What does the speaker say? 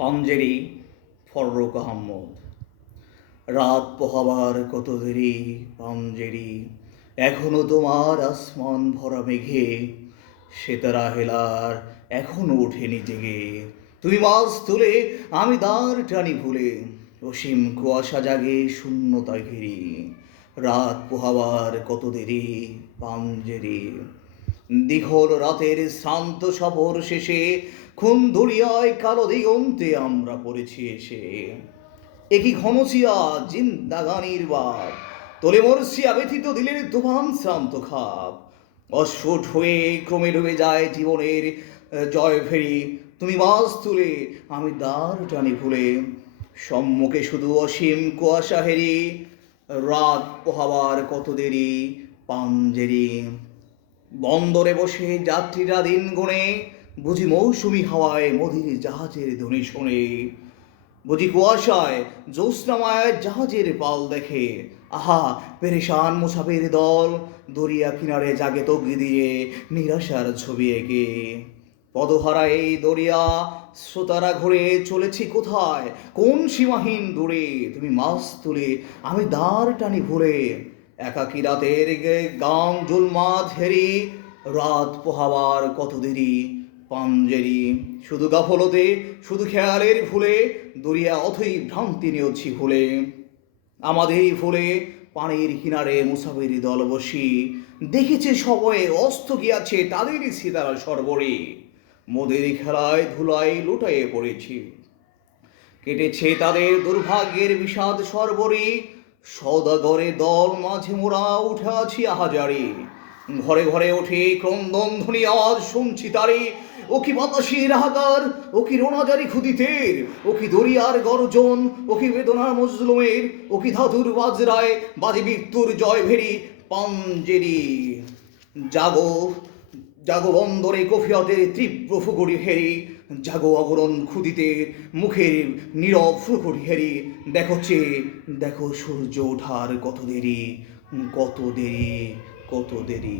পাঞ্জেরি ফররুক আহম্মদ। রাত পোহাবার কত দেরি পাঞ্জেরি এখনও তোমার আসমান ভরা মেঘে, সেতারা হেলার এখনও ওঠেনি জেগে। তুমি মাছ তুলে আমি দাঁড় টানি ভুলে, অসীম কুয়াশা জাগে শূন্যতা ঘিরি। রাত পোহাবার কত দেরি পাঞ্জেরি দীঘল রাতের শ্রান্ত সফর শেষে খুন দরিয়ায় কালো দিগন্তে আমরা পড়েছি এসে। একই ঘনচিয়া জিন্দাগানির বাপ তোলে মরসিয়া ব্যথিত দিলের তুফান শ্রান্ত খাপ। অস্ফুট হয়ে ক্রমে ডুবে যায় জীবনের জয় ফেরি। তুমি মাছ তুলে, আমি দাঁড় টানি ভুলে সম্মুখে শুধু অসীম কুয়াশা হেরি, রাত পোহাবার কত দেরি পাঞ্জেরি বন্দরে বসে যাত্রীরা দিন গুনে বুঝি মৌসুমি হাওয়ায় মধির জাহাজের ধ্বনি শোনে। বুঝি কুয়াশায় জ্যোৎস্নামায় জাহাজের পাল দেখে। আহা, পেরেশান মুসাফির দল দরিয়া কিনারে জাগে তগি দিয়ে নিরাশার ছবি এঁকে। পদহারা এই দরিয়া শ্রোতারা ঘুরে চলেছি কোথায়? কোন সীমাহীন দূরে? তুমি মাছ তুলে আমি দাঁড় টানি ভুলে একাকি রাতের গে- গাম জুলমা ধেরি রাত পোহাবার কত দেরি? পাঞ্জেরি, শুধু গাফলতে, শুধু খেয়ালের ফুলে দরিয়া অথই ভ্রান্তি নিয়েছি ভুলে। আমাদেরই ফুলে পানির কিনারে মুসাফির দল বসি। দেখেছে সবয়ে অস্ত গিয়াছে তাদেরই সিতারা সরবরে। মোদের খেলায় ধুলায় লুটাইয়ে পড়েছি। কেটেছে তাদের দুর্ভাগ্যের বিষাদ সর্বরে। সদাগরে দল মাঝে মোরা উঠে আছি আহাজারি। ঘরে ঘরে ওঠে ক্রন্দন ধ্বনি আওয়াজ, শুনছি তারে। ও কি বাতাসের হাহাকার ও কি রোনাজারি খুদিতের ও কি দরিয়ার গর্জন, ও কি বেদনার মজলুমের, ও কি ধাতুর বাজরায় বাজে মৃত্যুর জয় ভেরি পাঞ্জেরি। জাগো জাগো বন্দরে কফিয়তের তীব্র ফুকুরি হেরি। জাগো আবরণ খুদিতে মুখে নীরব ফুকুরি হেরি। দেখো চেয়ে দেখো সূর্য ওঠার কত দেরি কত দেরি কত দেরি।